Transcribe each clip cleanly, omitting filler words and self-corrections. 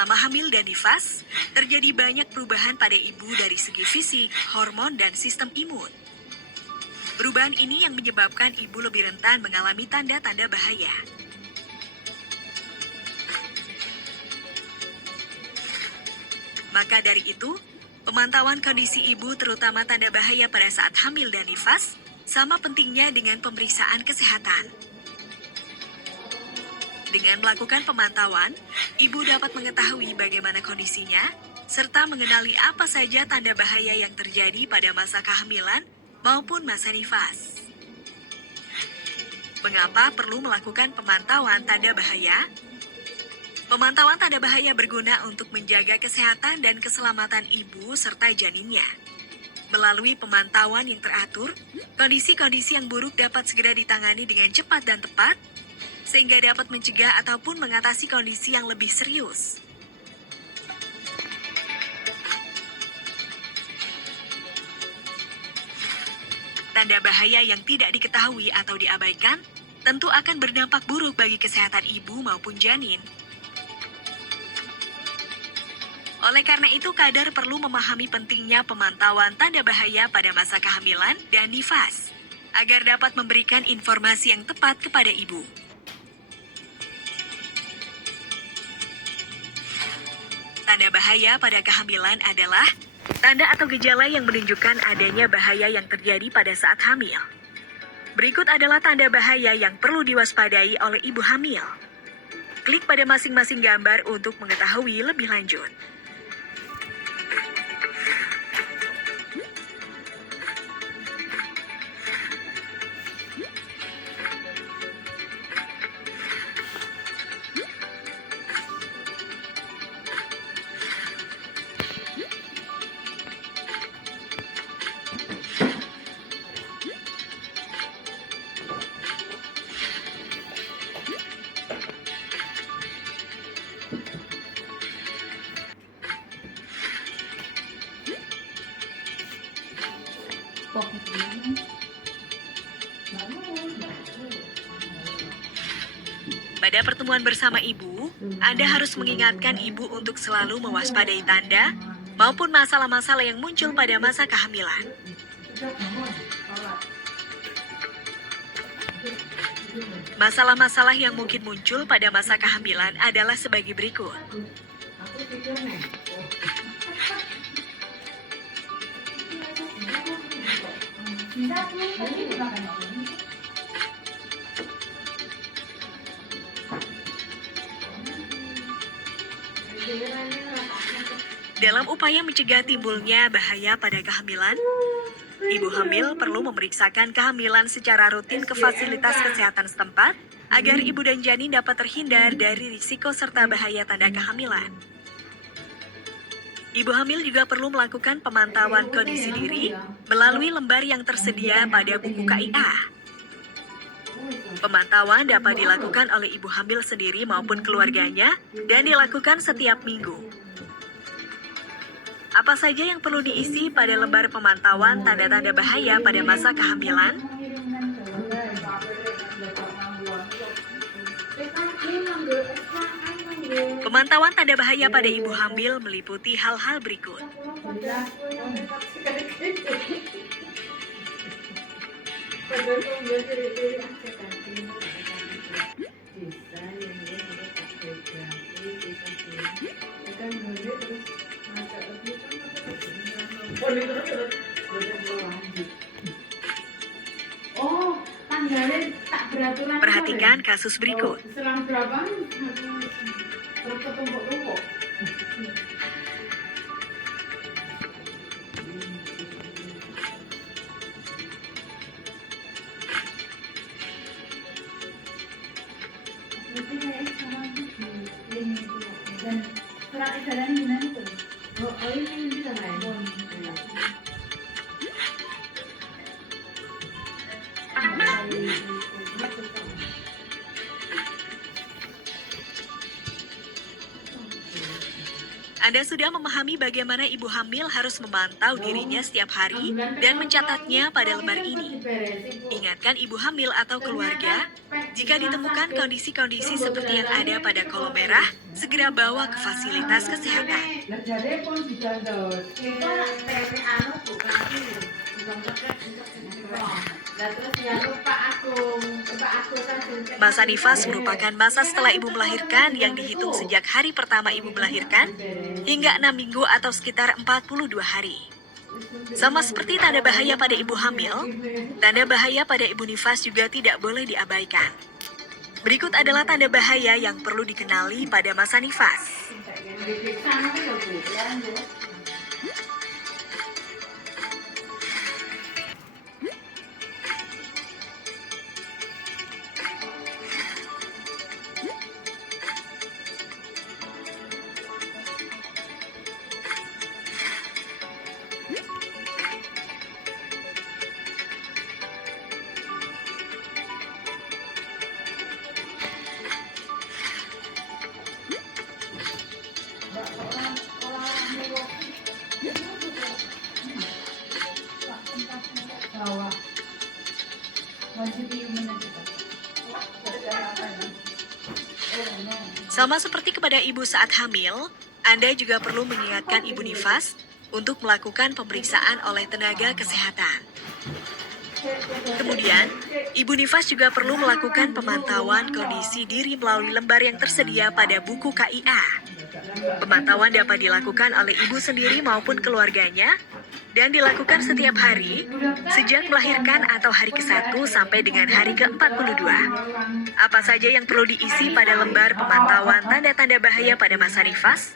Selama hamil dan nifas, terjadi banyak perubahan pada ibu dari segi fisik, hormon, dan sistem imun. Perubahan ini yang menyebabkan ibu lebih rentan mengalami tanda-tanda bahaya. Maka dari itu, pemantauan kondisi ibu terutama tanda bahaya pada saat hamil dan nifas sama pentingnya dengan pemeriksaan kesehatan. Dengan melakukan pemantauan, ibu dapat mengetahui bagaimana kondisinya, serta mengenali apa saja tanda bahaya yang terjadi pada masa kehamilan maupun masa nifas. Mengapa perlu melakukan pemantauan tanda bahaya? Pemantauan tanda bahaya berguna untuk menjaga kesehatan dan keselamatan ibu serta janinnya. Melalui pemantauan yang teratur, kondisi-kondisi yang buruk dapat segera ditangani dengan cepat dan tepat, sehingga dapat mencegah ataupun mengatasi kondisi yang lebih serius. Tanda bahaya yang tidak diketahui atau diabaikan tentu akan berdampak buruk bagi kesehatan ibu maupun janin. Oleh karena itu, Kadar perlu memahami pentingnya pemantauan tanda bahaya pada masa kehamilan dan nifas, agar dapat memberikan informasi yang tepat kepada ibu. Tanda bahaya pada kehamilan adalah tanda atau gejala yang menunjukkan adanya bahaya yang terjadi pada saat hamil. Berikut adalah tanda bahaya yang perlu diwaspadai oleh ibu hamil. Klik pada masing-masing gambar untuk mengetahui lebih lanjut. Pada pertemuan bersama ibu, Anda harus mengingatkan ibu untuk selalu mewaspadai tanda maupun masalah-masalah yang muncul pada masa kehamilan. Masalah-masalah yang mungkin muncul pada masa kehamilan adalah sebagai berikut. Dalam upaya mencegah timbulnya bahaya pada kehamilan, ibu hamil perlu memeriksakan kehamilan secara rutin ke fasilitas kesehatan setempat agar ibu dan janin dapat terhindar dari risiko serta bahaya tanda kehamilan. Ibu hamil juga perlu melakukan pemantauan kondisi diri melalui lembar yang tersedia pada buku KIA. Pemantauan dapat dilakukan oleh ibu hamil sendiri maupun keluarganya dan dilakukan setiap minggu. Apa saja yang perlu diisi pada lembar pemantauan tanda-tanda bahaya pada masa kehamilan? Pemantauan tanda bahaya pada ibu hamil meliputi hal-hal berikut. Perhatikan kasus berikut. Anda sudah memahami bagaimana ibu hamil harus memantau dirinya setiap hari dan mencatatnya pada lembar ini. Ingatkan ibu hamil atau keluarga, jika ditemukan kondisi-kondisi seperti yang ada pada kolom merah, segera bawa ke fasilitas kesehatan. Masa nifas merupakan masa setelah ibu melahirkan yang dihitung sejak hari pertama ibu melahirkan hingga 6 minggu atau sekitar 42 hari. Sama seperti tanda bahaya pada ibu hamil, tanda bahaya pada ibu nifas juga tidak boleh diabaikan. Berikut adalah tanda bahaya yang perlu dikenali pada masa nifas. Sama seperti kepada ibu saat hamil, Anda juga perlu mengingatkan ibu nifas untuk melakukan pemeriksaan oleh tenaga kesehatan. Kemudian, ibu nifas juga perlu melakukan pemantauan kondisi diri melalui lembar yang tersedia pada buku KIA. Pemantauan dapat dilakukan oleh ibu sendiri maupun keluarganya dan dilakukan setiap hari sejak melahirkan atau hari ke-1 sampai dengan hari ke-42. Apa saja yang perlu diisi pada lembar pemantauan tanda-tanda bahaya pada masa nifas?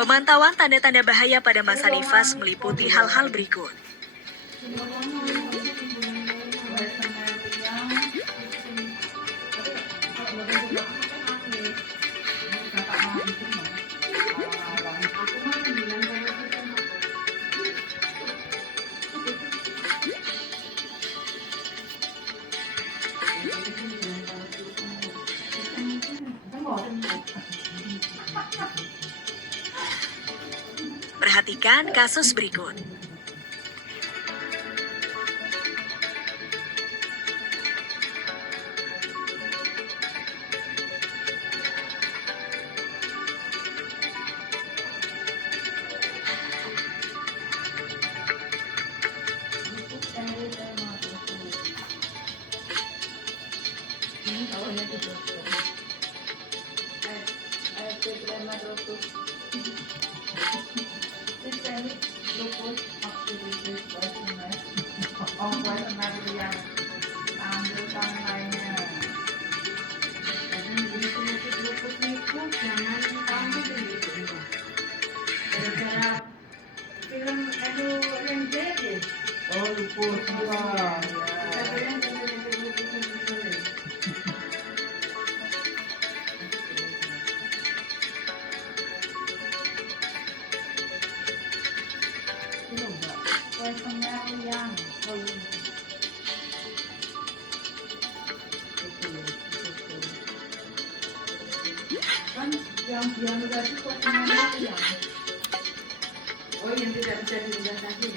Pemantauan tanda-tanda bahaya pada masa nifas meliputi hal-hal berikut. Perhatikan kasus berikut. Yang tadi kuesionernya yang yang tidak bisa diubah tadi.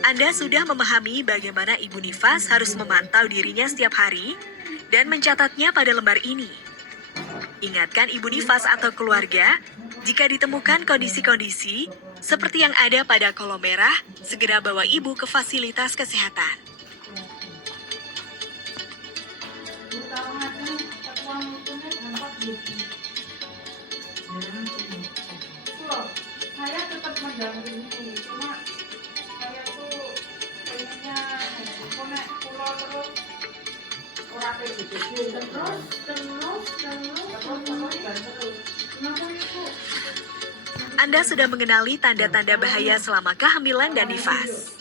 Anda sudah memahami bagaimana ibu nifas harus memantau dirinya setiap hari dan mencatatnya pada lembar ini. Ingatkan ibu nifas atau keluarga, jika ditemukan kondisi-kondisi seperti yang ada pada kolom merah, segera bawa ibu ke fasilitas kesehatan. Saya tetap mendampingi, cuma saya tuh pengennya handphone pulau terus orang kayak gitu terus kenapa itu? Anda sudah mengenali tanda-tanda bahaya selama kehamilan dan nifas.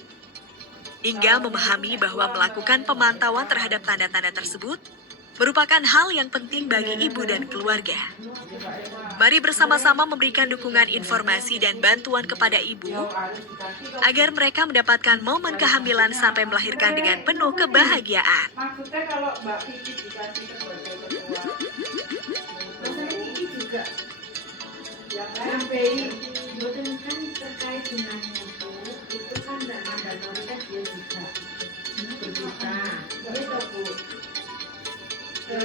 Hingga memahami bahwa melakukan pemantauan terhadap tanda-tanda tersebut merupakan hal yang penting bagi ibu dan keluarga. Mari bersama-sama memberikan dukungan informasi dan bantuan kepada ibu agar mereka mendapatkan momen kehamilan sampai melahirkan dengan penuh kebahagiaan. Maksudnya kalau Mbak Vivi dikasih sebagai ketua, Masalah ini juga ya kan? sampai betul kan terkait dengan mutu itu kan tidak mandatori kan dia juga berbuka. Jadi Bu, Ya,